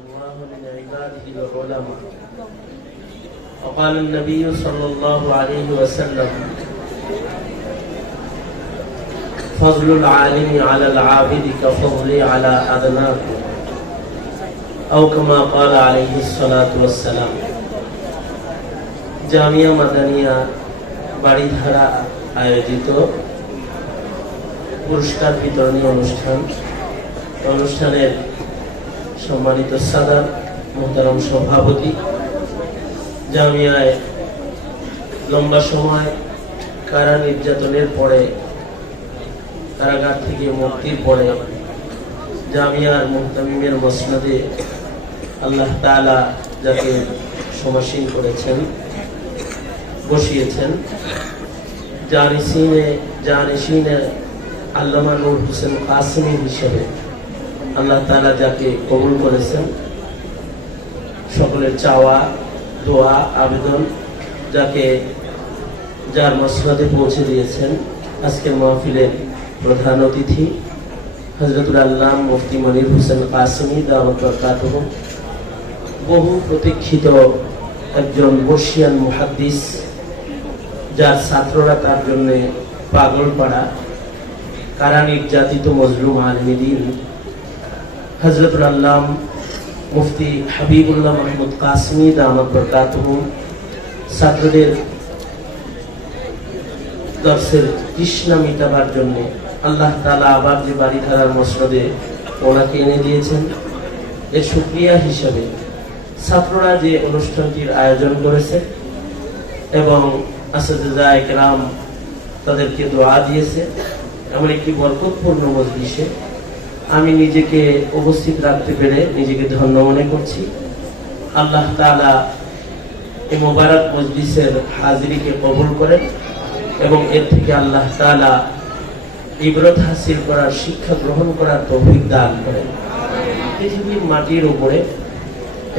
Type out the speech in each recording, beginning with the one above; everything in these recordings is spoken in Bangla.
الله من عباده العلماء. وقال النبي صلى الله عليه وسلم: فضل العالم على العابد كفضلي على أدناكم، أو كما قال عليه الصلاة والسلام. জামিয়া মাদানিয়া বাড়িধারা আয়োজিত পুরস্কার বিতরণী অনুষ্ঠানের সম্মানিত সাদাত মোহতারাম সভাপতি, জামিয়ায় লম্বা সময় কারা নির্যাতনের পরে, কারাগার থেকে মুক্তির পরে জামিয়ার মুহতামিমের মসনদে আল্লাহ তাআলা যাকে সমাসীন করেছেন, বসিয়েছেন, জানিসিনে আল্লামা নূর হোসেন কাসেমী হিসেবে আল্লাহ তাআলা যাকে কবুল করেছেন, সকলের চাওয়া, দোয়া, আবেদন যার মসনদে পৌঁছে দিয়েছেন আজকের মাহফিলের প্রধান অতিথি হযরতুল আল্লামা মুফতি মনির হোসেন কাসেমী দাওয়াত বরকাতুহু, বহু প্রতীক্ষিত একজন বর্ষিয়ান মুহাদ্দিস, যার ছাত্ররা তার জন্য পাগল পাড়া, কারা নির্যাতিত মজলুম আলেমে দ্বীন হযরতুল আল্লামা মুফতি হাবিবুল্লাহ মাহমুদ কাসেমী দাওয়াত বরকাতুহু ছাত্রদের দর্শের তৃষ্ণা মিটাবার জন্য আল্লাহ তাআলা আবার যে বাড়িধারার মসনদে ওনাকে এনে দিয়েছেন, এর শুকরিয়া হিসাবে ছাত্ররা যে অনুষ্ঠানটির আয়োজন করেছে এবং আসatidāye কেরাম তাদেরকে দোয়া দিয়েছে, এমন একটি বরকতপূর্ণ মজলিসে আমি নিজেকে উপস্থিত রাখতে পেরে নিজেকে ধন্য মনে করছি। আল্লাহ তাআলা এই মোবারক মজলিসের হাজিরিকে কবুল করেন এবং এর থেকে আল্লাহ তাআলা ইবরত হাসিল করার, শিক্ষা গ্রহণ করার তৌফিক দান করেন। পৃথিবীর মাটির উপরে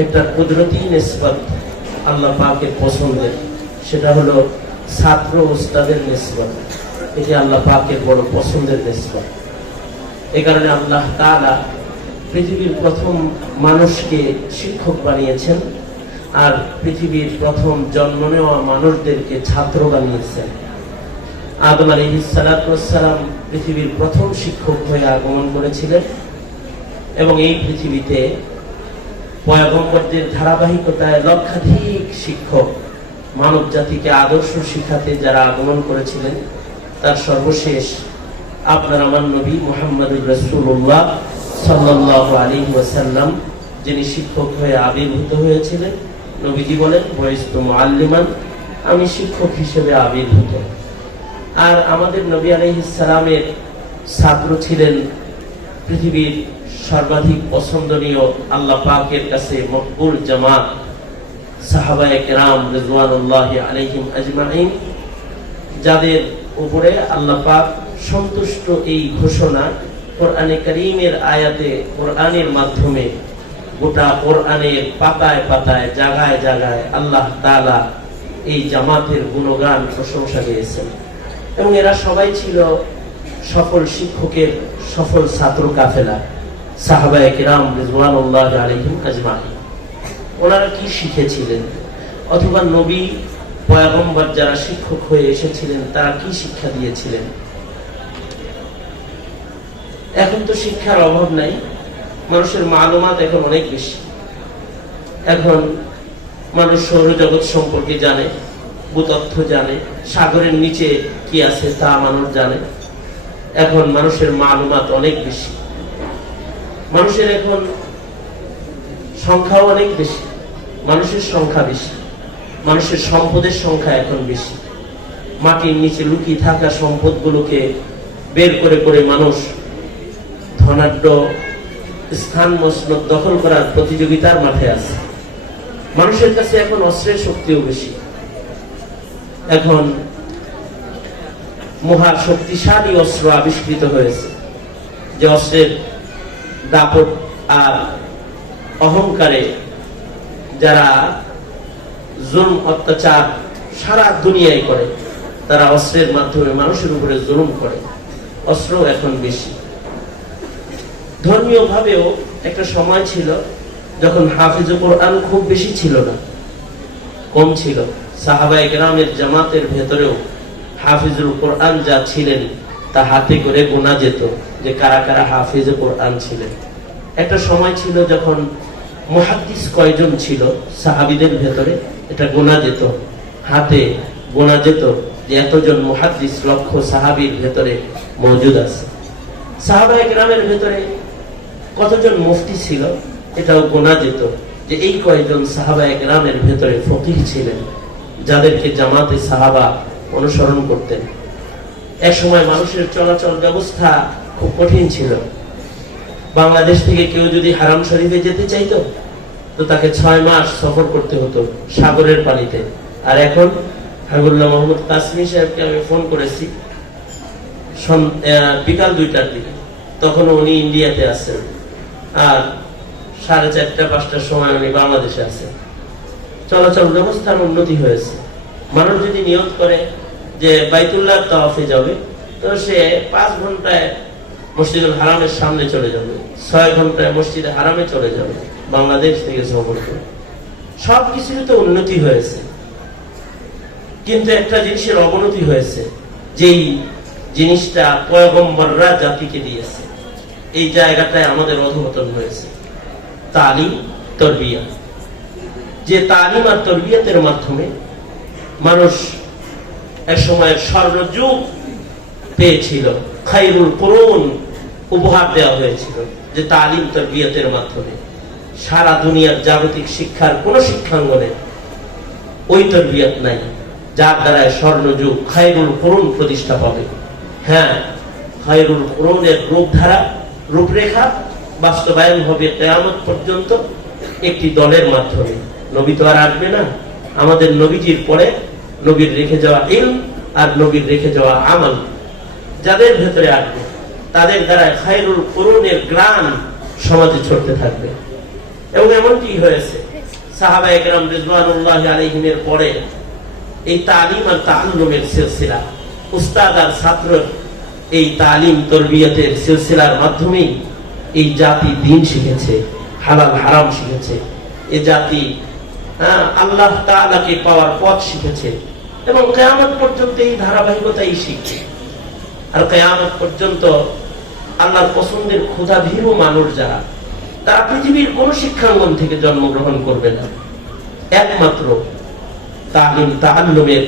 একটা কুদরতি নিসবত আল্লাহ পাকের পছন্দের, সেটা হলো ছাত্র ওস্তাদের নিসবত। এটি আল্লাহ পাকের বড় পছন্দের নিসবত। এই কারণে আল্লাহ তাআলা পৃথিবীর প্রথম মানুষকে শিক্ষক বানিয়েছেন আর পৃথিবীর প্রথম জন্ম নেওয়া মানুষদেরকে ছাত্র বানিয়েছেন। আদম আলাইহিস সালাতু ওয়াস সালাম পৃথিবীর প্রথম শিক্ষক হয়ে আগমন করেছিলেন এবং এই পৃথিবীতে পয়গম্বরদের ধারাবাহিকতায় লক্ষাধিক শিক্ষক মানব জাতিকে আদর্শ শিখাতে যারা আগমন করেছিলেন, তার সর্বশেষ আপনার আমার নবী মুহাম্মদুর রাসূলুল্লাহ সাল্লাল্লাহু আলাইহি ওয়াসাল্লাম, যিনি শিক্ষক হয়ে আবির্ভূত হয়েছিলেন। নবীজি বলেন, বুইসতু মুআল্লিমান, আমি শিক্ষক হিসেবে আবির্ভূত। আর আমাদের নবী আলাইহিস সালামের ছাত্র ছিলেন পৃথিবীর সর্বাধিক পছন্দনীয়, আল্লাহ পাকের কাছে মকবুল জামাত সাহাবায়ে কেরাম রিজওয়ানুল্লাহি আলাইহিম আজমাইন, যাদের উপরে আল্লাহ পাক সন্তুষ্ট। এই ঘোষণা কোরআনে কারীমের আয়াতে, কোরআনের মাধ্যমে গোটা কোরআনের পাতায় পাতায়, জায়গায় জায়গায় আল্লাহ তাআলা এই জামাতের গুণগান, প্রশংসা গেয়েছেন। এবং এরা সবাই ছিল সফল শিক্ষকের সফল ছাত্র কাফেলা, সাহাবায়ে কেরাম রিজওয়ানুল্লাহি আলাইহিম আজমাইন। ওনারা কি শিখেছিলেন, অথবা নবী পয়গম্বর যারা শিক্ষক হয়ে এসেছিলেন তারা কি শিক্ষা দিয়েছিলেন? এখন তো শিক্ষার অভাব নাই, মানুষের মালুমাত এখন অনেক বেশি। এখন মানুষ সৌরজগৎ সম্পর্কে জানে, ভূতত্ত্ব জানে, সাগরের নিচে কি আছে তা মানুষ জানে। এখন মানুষের মালুমাত অনেক বেশি, মানুষের এখন সংখ্যাও অনেক বেশি, মানুষের সংখ্যা বেশি, মানুষের সম্পদের সংখ্যা এখন বেশি। মাটির নিচে লুকিয়ে থাকা সম্পদগুলোকে বের করে করে মানুষ ধনাঢ্য স্থান মসনদ দখল করার প্রতিযোগিতার মাঠে আছে। মানুষের কাছে এখন অস্ত্রের শক্তিও বেশি। এখন মহা শক্তিশালী অস্ত্র আবিষ্কৃত হয়েছে, যে অস্ত্রের দাপট আর অহংকারে যারা জুলুম অত্যাচার সারা দুনিয়ায় করে, তারা অস্ত্রের মাধ্যমে মানুষের উপরে জুলুম করে। অস্ত্র এখন বেশি। ধর্মীয় ভাবেও একটা সময় ছিল যখন হাফিজুল কোরআন খুব বেশি ছিল না, কম ছিল, সাহাবায়ে কেরামের জামাতের ভেতরেও হাফিজুল কোরআন যা ছিলেন তা হাতে করে গোনা যেত যে কারা কারা হাফিজুল কোরআন ছিলেন। একটা সময় ছিল যখন মুহাদ্দিস কয়জন ছিল সাহাবীদের ভেতরে, এটা গোনা যেত, হাতে গোনা যেত যে এতজন মুহাদ্দিস লক্ষ সাহাবীর ভেতরে মওজুদ আছে। সাহাবায়ে কেরামের ভেতরে কতজন মুফতি ছিল এটাও গোনা যেত যে এই কয়জন সাহাবায়ে কেরামের ভেতরে ফকিহ ছিলেন যাদেরকে জামাতে সাহাবা অনুসরণ করতেন। এক সময় মানুষের চলাচল ব্যবস্থা খুব কঠিন ছিল। বাংলাদেশ থেকে কেউ যদি হারাম শরীফে যেতে চাইতো তো তাকে 6 মাস সফর করতে হতো সাগরের পানিতে। আর এখন হাবিবুল্লাহ মোহাম্মদ কাসমি সাহেবকে আমি ফোন করেছি বিকাল 2টার দিকে, তখন উনি ইন্ডিয়াতে আছেন, আর 4:30-5টার সময় উনি বাংলাদেশে আছেন। চলাচল ব্যবস্থার উন্নতি হয়েছে। মানুষ যদি নিয়ত করে যে বাইতুল্লাহ তাওয়াফে যাবে তো সে 5 ঘন্টায় মসজিদুল হারামের সামনে চলে যাবে, 6 ঘন্টায় মসজিদে হারামে চলে যাবে বাংলাদেশ থেকে সফর করে। সবকিছুর তো উন্নতি হয়েছে, কিন্তু একটা জিনিসের অবনতি হয়েছে, যেই জিনিসটা পয়গম্বররা জাতিকে দিয়েছে এই জায়গাটায় আমাদের অধঃপতন হয়েছে। তালিম তরবিয়া, যে তালিম আর তরবিয়াতের মাধ্যমে মানুষ এক সময় স্বর্ণযুগ পেয়েছিল, খায়রুল কুরুন উপহার দেওয়া হয়েছিল, যে তালিম তরবিয়াতের মাধ্যমে সারা দুনিয়ার জাগতিক শিক্ষার কোন শিক্ষাঙ্গনে ওই তরবিয়াত নাই যার দ্বারা স্বর্ণযুগ খায়রুল কুরুন প্রতিষ্ঠা পাবে। হ্যাঁ, খায়রুল কুরুনের রূপধারা রূপরেখা বাস্তবায়ন হবে কিয়ামত পর্যন্ত একটি দলের মাধ্যমে। নবী তো আর আসবে না, আমাদের নবীজির পরে নবীর রেখে যাওয়া ইলম আর নবীর রেখে যাওয়া আমল যাদের ভেতরে আসবে তাদের দ্বারা খায়রুল কুরুনের গ্রাম সমাজে ছড়তে থাকবে। এবং এমনটি হয়েছে, সাহাবায়ে কেরাম রিজওয়ানুল্লাহি আলাইহিমের পরে এই তালিম আর তাআল্লুমের সিলসিলা, উস্তাদ আর ছাত্রের এই তালিম তরবিয়তের সিলসিলার মাধ্যমেই এই জাতি দ্বীন শিখেছে, হালাল হারাম শিখেছে। এই জাতি আল্লাহ তাআলাকে পাওয়ার পথ শিখেছে এবং কিয়ামত পর্যন্ত এই ধারাবাহিকতাই শিখছে। আর কিয়ামত পর্যন্ত আল্লাহর পছন্দের ক্ষুধাভীরু মানুষ যারা, তারা পৃথিবীর কোন শিক্ষাঙ্গন থেকে জন্মগ্রহণ করবে না, একমাত্র তালিম তাআল্লুমের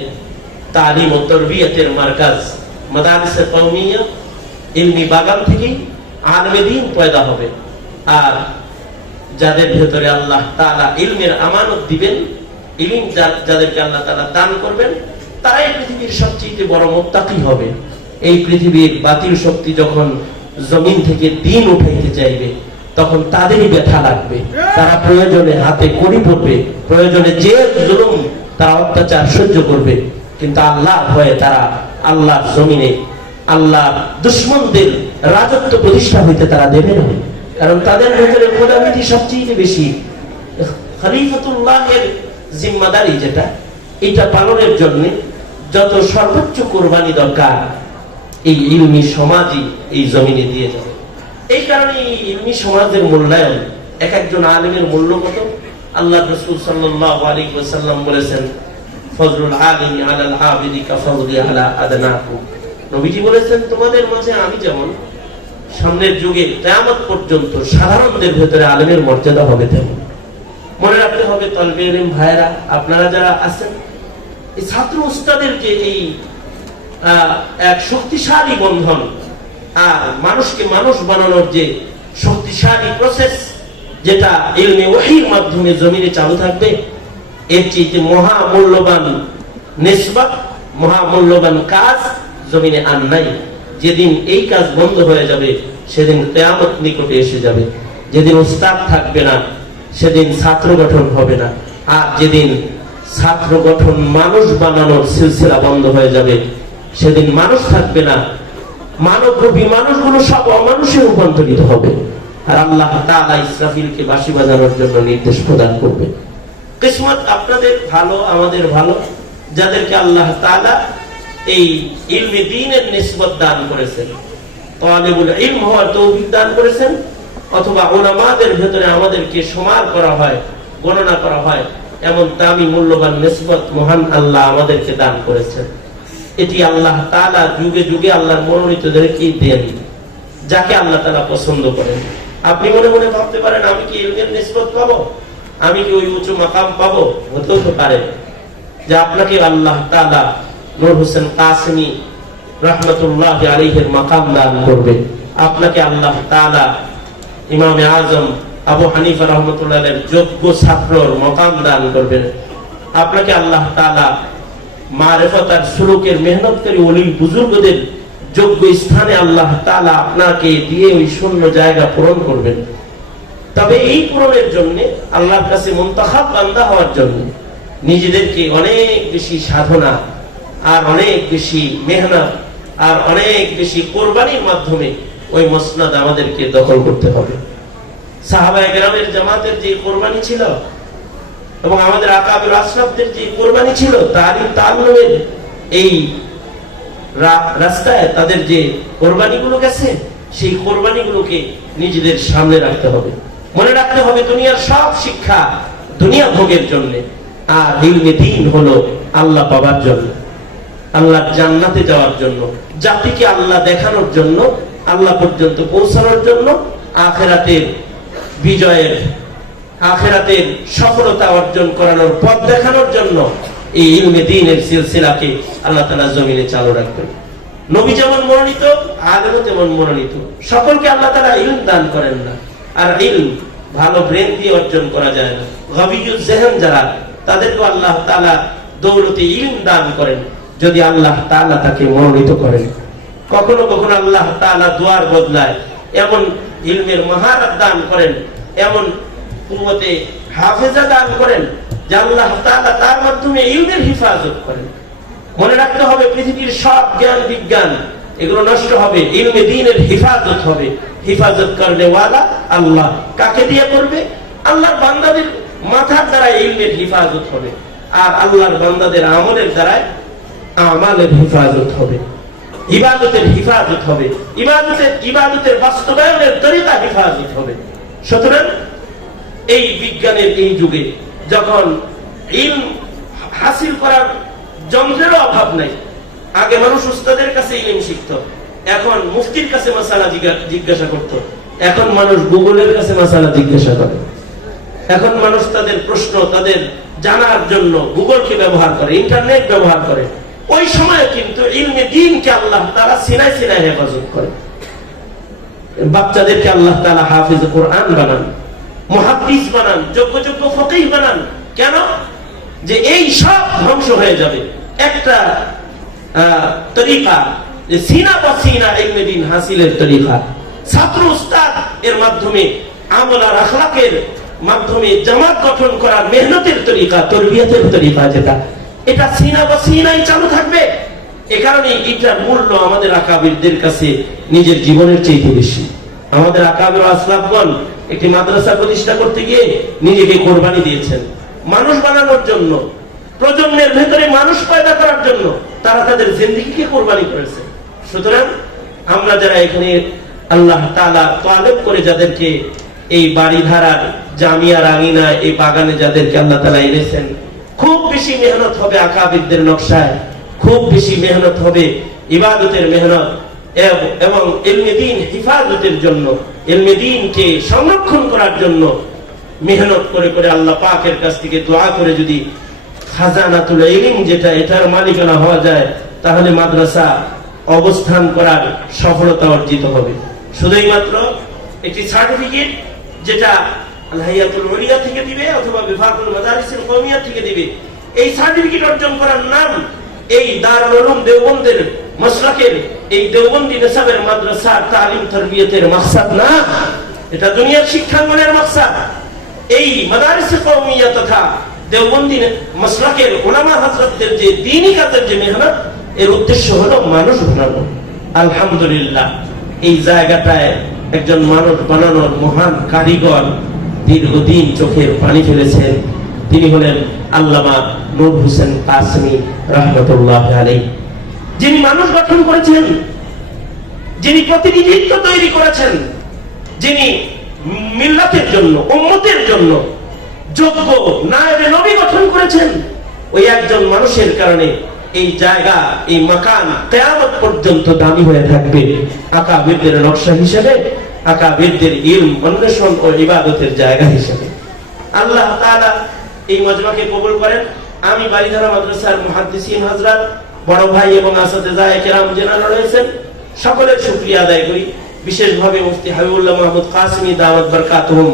তালিম ও তরবিয়তের মারকাজ মাদারিসে কওমিয়া ইলমি বাগান থেকেই আলেমে দ্বীন পয়দা হবে। আর যাদের ভেতরে আল্লাহ তাআলা ইলমের আমানত দিবেন, ইলম যাদেরকে আল্লাহ তাআলা দান করবেন, তারাই পৃথিবীর সবচেয়ে বড় মুত্তাকি হবে। এই পৃথিবীর বাতিল শক্তি যখন জমিন থেকে দ্বীন উঠাইতে চাইবে তখন তাদেরই ব্যথা লাগবে, তারা প্রয়োজনে হাতে কড়ি পড়বে, প্রয়োজনে জেল জুলুম তারা অত্যাচার সহ্য করবে, কিন্তু আল্লাহ ভয়ে তারা আল্লাহর জমিনে আল্লাহ দুশমনদের রাজত্ব প্রতিষ্ঠা হইতে তারা দেবে না। কারণ তাদের ভেতরে খোদাভীতি সবচেয়ে বেশি। খলিফাতুল্লাহের জিম্মাদারি যেটা, এটা পালনের জন্য যত সর্বোচ্চ কুরবানি দরকার এই ইলমি সমাজই এই জমিনে দিয়ে যাবে। এই কারণে এই ইলমি সমাজের মূল্যায়ন, এক একজন আলেমের মূল্য কত, আল্লাহ রাসূল সাল্লাল্লাহু আলাইহি ওয়াসাল্লাম বলেছেন, ফজলুল আলিমি আলাল আবিদি কাফাউদি আলা আদনাকুম। নবীজি বলেছেন, তোমাদের মাঝে আমি যেমন সামনের যুগে কিয়ামত পর্যন্ত সাধারণদের ভেতরে আলেমের মর্যাদা হবে তেমন। মনে রাখতে হবে তলবে ইলম ভাইরা, আপনারা যারা আছেন, এই ছাত্র উস্তাদেরকে এই এক শক্তিশালী বন্ধন আর মানুষকে মানুষ বানানোর যে শক্তিশালী প্রসেস যেটা ইলমে ওহীর মাধ্যমে জমিনে চালু থাকবে, এর চেয়ে মহামূল্যবান নিসবত, মহামূল্যবান কাজ জমিনে আর নাই। যেদিন এই কাজ বন্ধ হয়ে যাবে সেদিন কিয়ামত নিকটে এসে যাবে। যেদিন উস্তাদ থাকবে না সেদিন ছাত্র গঠন হবে না, আর যেদিন ছাত্র গঠন মানুষ বানানোর সিলসিলা বন্ধ হয়ে যাবে সেদিন মানুষ থাকবে না, মানবরূপী মানুষগুলো সব অমানুষে রূপান্তরিত হবে। আর আল্লাহ তাআলা ইসরাফিলকে বাঁশি বাজানোর জন্য নির্দেশ প্রদান করবে। কিসমত আপনাদের ভালো, আমাদের ভালো, যাদেরকে আল্লাহ তাআলা এই ইলমে দ্বীনের নিসবত দান করেছেন, তালিবুল ইলম হওয়ার তৌফিক দান করেছেন, অথবা উলামাদের ভেতরে আমাদেরকে সমার করা হয়, গণনা করা হয়, এমন দামি মূল্যবান নিসবত মহান আল্লাহ আমাদেরকে দান করেছেন। এটি আল্লাহ তাআলা যুগে যুগে আল্লাহর মনোনীতদেরকে দেন, যাকে আল্লাহ তাআলা পছন্দ করেন। আপনি মনে মনে ভাবতে পারেন আমি কি ইলমের নিসবত পাবো, আমি কি ওই উঁচু মাকাম পাবো? হতেও তো পারে যে আপনাকে আল্লাহ তাআলা নূর হোসেন কাসেমী রাহমাতুল্লাহ আলাইহির মাকাম দান করবে, আপনাকে আল্লাহ তাআলা ইমামে আজম আবু হানিফা রাহমাতুল্লাহ আলাইহির যোগ্য ছাত্রর মাকাম দান করবেন, আপনাকে আল্লাহ তাআলা মারিফত আর সুলুকের মেহনতকারী ওলি বুজুর্গদের যোগ্য স্থানে আল্লাহ তাআলা আপনাকে দিয়ে ওই শূন্য জায়গা পূরণ করবেন। তবে এই পূরণের জন্য আল্লাহর কাছে মুনতাখাব বান্দা হওয়ার জন্য নিজেদেরকে অনেক বেশি সাধনা আর অনেক বেশি মেহনত আর অনেক বেশি কোরবানির মাধ্যমে ওই মসনদ আমাদেরকে দখল করতে হবে। সাহাবায়ে কেরামের জামাতের যে কোরবানি ছিল এবং আমাদের আকাবির আসলাফদের যে কোরবানি ছিল, তারই তাল্লুমের এই রাস্তায় তাদের যে কোরবানিগুলো গেছে, সেই কোরবানিগুলোকে নিজেদের সামনে রাখতে হবে। মনে রাখতে হবে দুনিয়ার সব শিক্ষা দুনিয়া ভোগের জন্য, আর ইলমে দ্বীন হলো আল্লাহ পাবার জন্য, আল্লাহর জান্নাতে যাওয়ার জন্য, জাতিকে আল্লাহ দেখানোর জন্য, আল্লাহ পর্যন্ত পৌঁছানোর জন্য, আখিরাতের বিজয়ের, আখিরাতের সফলতা অর্জন করানোর পথ দেখানোর জন্য এই ইলমে দ্বীনের সিলসিলাকে আল্লাহ তাআলা জমিনে চালু রাখবেন। নবী যেমন মনোনীত, আলেমও তেমন মনোনীত। সকলকে আল্লাহ তাআলা ইলম দান করেন না, আর ইলম ভালো ব্রেন দিয়ে অর্জন করা যায় না। গাবিয়ুজ যেহেন যারা, তাদেরকে আল্লাহ তাআলা দৌলতে ইলম দান করেন যদি আল্লাহ তাআলা তাকে মনোনীত করেন। কখনো কখনো আল্লাহ তাআলা দুয়ার বদলায়, এমন ইলমের মহারত দান করেন, এমন কুওয়াতে হাফেজা দান করেন যে আল্লাহ তাআলা তার মাধ্যমে ইলমের হিফাজত করেন। মনে রাখতে হবে পৃথিবীর সব জ্ঞান বিজ্ঞান এগুলো নষ্ট হবে, ইলমে দ্বীনের হিফাজত হবে। হিফাজত করলে ওয়ালা আল্লাহ। কাকে দিয়ে করবে? আল্লাহর বান্দাদের মাথার দ্বারা ইলমের হিফাজত হবে, আর আল্লাহর বান্দাদের আমলের দ্বারা আমালের হিফাজত হবে, ইবাদতের হিফাজত হবে, ইবাদতের বাস্তবায়নের তরিকা হিফাজত হবে। সুতরাং এই বিজ্ঞানের এই যুগে যখন ইলম হাসিল করার যন্ত্রেরও অভাব নাই, আগে মানুষ উস্তাদের কাছে ইলম শিখত, এখন মুফতির কাছে মাসালা জিজ্ঞাসা করত, এখন মানুষ গুগলের কাছে মাসালা জিজ্ঞাসা করে। এখন মানুষ তাদের প্রশ্ন তাদের জানার জন্য গুগলকে ব্যবহার করে, ইন্টারনেট ব্যবহার করে। ওই সময় কিন্তু ইলমে দ্বীনকে আল্লাহ তাআলা সিনায় সিনায় হেফাজত করে। বাচ্চাদেরকে আল্লাহ তাআলা হাফিজ কোরআন বানান, মুহাদ্দিস বানান, যোগ্য যোগ্য ফকিহ বানান। কেন? যে এই সব ধ্বংস হয়ে যাবে একটা তরিকা, যে সিনা বা সিনা ইলমে দ্বীন হাসিলের তরিকা, ছাত্র উস্তাদ এর মাধ্যমে, আমল আর আখলাকের মাধ্যমে জামাত গঠন করার মেহনতের তরিকা, তরবিয়তের তরিকা, যেটা এটা সিনা বা সিনাই চালু থাকবে। এ কারণে এটার মূল্য আমাদের আকাবিরদের কাছে নিজের জীবনের চেয়ে বেশি। আমাদের আকাবির আসলাফগণ একটি মাদ্রাসা প্রতিষ্ঠা করতে গিয়ে নিজেকে কোরবানি দিয়েছেন, মানুষ বানানোর জন্য, প্রজন্মের ভেতরে মানুষ পয়দা করার জন্য তারা তাদের জিন্দেগিকে কোরবানি করেছে। সুতরাং আমরা যারা এখানে আল্লাহ তাআলা তালেব করে যাদেরকে এই বাড়িধারার জামিয়া রাঙিনা এই বাগানে যাদেরকে আল্লাহ তাআলা এনেছেন, খুব বেশি মেহনত হবে আকাবিরদের নকশায়, খুব বেশি মেহনত হবে ইবাদতের মেহনত এবং ইলমে দ্বীন হিফাজতের জন্য, ইলমে দ্বীনকে সংরক্ষণ করার জন্য মেহনত করে করে আল্লাহ পাকের কাছ থেকে দোয়া করে যদি খাজানাতুল ইলম যেটা, এটার মালিকানা হওয়া যায়, তাহলে মাদ্রাসা অবস্থান করার সফলতা অর্জিত হবে। শুধুই মাত্র একটি সার্টিফিকেট যেটা আল-হাইয়াতুল উলিয়া থেকে দিবে অথবা বিভাগুল মাদারিসুল কওমিয়া থেকে দিবে, এই সার্টিফিকেট অর্জন করার নাম এই দারুল উলুম দেওবন্দের মাসলাকের এই দেওবন্দি নিসাবের মাদ্রাসা তালিম তারবিয়তের মাকসাদ না, এটা দুনিয়ার শিক্ষাঙ্গনের মাকসাদ। এই মাদারিসুল কওমিয়া তথা দেওবন্দি মাসলাকের উলামা হযরতদের যে দ্বীনি কাজের যে মেহনত, এর উদ্দেশ্য হলো মানুষ বানানো। আলহামদুলিল্লাহ এই জায়গাটায় একজন মানুষ বানানোর মহান কারিগর দীর্ঘদিন চোখের পানি ফেলেছেন, তিনি হলেন আল্লামা নূর হোসেন কাসেমী রাহমাতুল্লাহ আলাইহি, যিনি মানুষ গঠন করেছেন, যিনি প্রতিনিধিত্ব তৈরি করেছেন, যিনি মিল্লাতের জন্য, উম্মতের জন্য যোগ্য নায়েবে নবী গঠন করেছেন। ওই একজন মানুষের কারণে এই জায়গা, এই মাকান কিয়ামত পর্যন্ত দামি হয়ে থাকবে আকাবিরদের নকশা হিসেবে, আকাবিরদের ইলম অন্বেষণ ও ইবাদতের জায়গা হিসেবে। আল্লাহ তাআলা এই মজমাকে কবুল করেন। আমি বাড়িধারা মাদ্রাসার মুহাদ্দিসিন হযরত, বড় ভাই এবং আসাতেজায়ে কেরাম যারা রয়েছেন, সকলের শুকরিয়া আদায় করি। বিশেষভাবে মুফতি হাবিবুল্লাহ মাহমুদ কাসেমী দাওয়াত বরকাতুহুম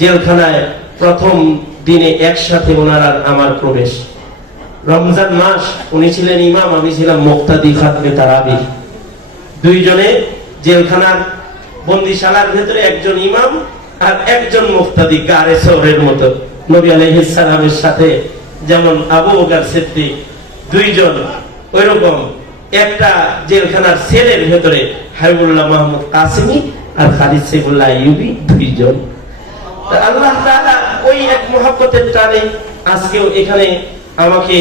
জেলখানায় প্রথম দিনে একসাথে ওনার আমার প্রবেশ। রমজান মাস, উনি ছিলেন ইমাম, আমি ছিলাম মুক্তাদি খাতমে তারাবি। দুইজনে জেলখানার বন্দিশালার ভেতরে একজন ইমাম আর একজন মুক্তাদি, গারে শহরের মতো। নবী আলাইহিস সালামের সাথে যেমন আবু বকর সিদ্দিক দুইজন, ওইরকম একটা জেলখানার সেলের ভেতরে হাবিবুল্লাহ মাহমুদ কাসেমী আর খালিদ সাইফুল্লাহ আইয়ুবী দুইজন। আল্লাহ তাআলা ওই এক মহব্বতের টানে আজকেও এখানে আমাকে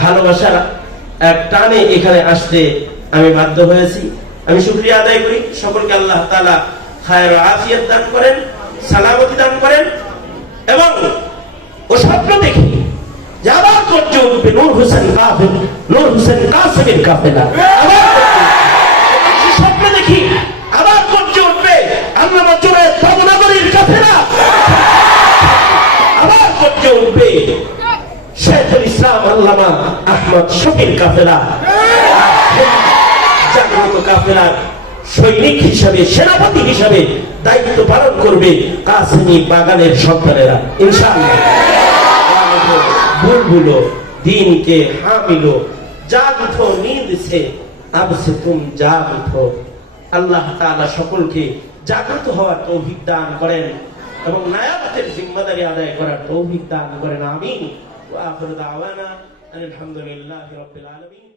ভালোবাসার এক টানে এখানে আসতে আমি বাধ্য হয়েছি। আমি শুকরিয়া আদায় করি। সকলকে আল্লাহ তাআলা খায়ের ও আফিয়াত দান করেন, সালামতি দান করেন। এবং ও স্বপ্ন দেখি যে আবার গর্জ উঠবে নূর হোসেন কাফের, নূর হোসেন কাসেমের কাফেলা। স্বপ্ন দেখি আবার গর্জ উঠবে আল্লামা জুনায়েদ ভবনগরীর কাফেলা। আবার গর্জ উঠবে শেখুল ইসলাম আল্লামা আহমদ শফির কাফেলা। জাগ্রত কাফেলার সৈনিক হিসাবে, সেনাপতি হিসাবে দায়িত্ব পালন করবে কাসেমী বাগানের সন্তানেরা ইনশাআল্লাহ। বুলবুলো दीन के हामिलो जागो नींद से अब से तुम जागो। আল্লাহ তাআলা সকলকে জাগ্রত হওয়ার তৌফিক দান করেন এবং নায়াবতের জিম্মাদারি আদায় করার তৌফিক দান করেন। আমিন। ওয়া আখিরু দাওয়ানা আলহামদুলিল্লাহি রাব্বিল আলামিন।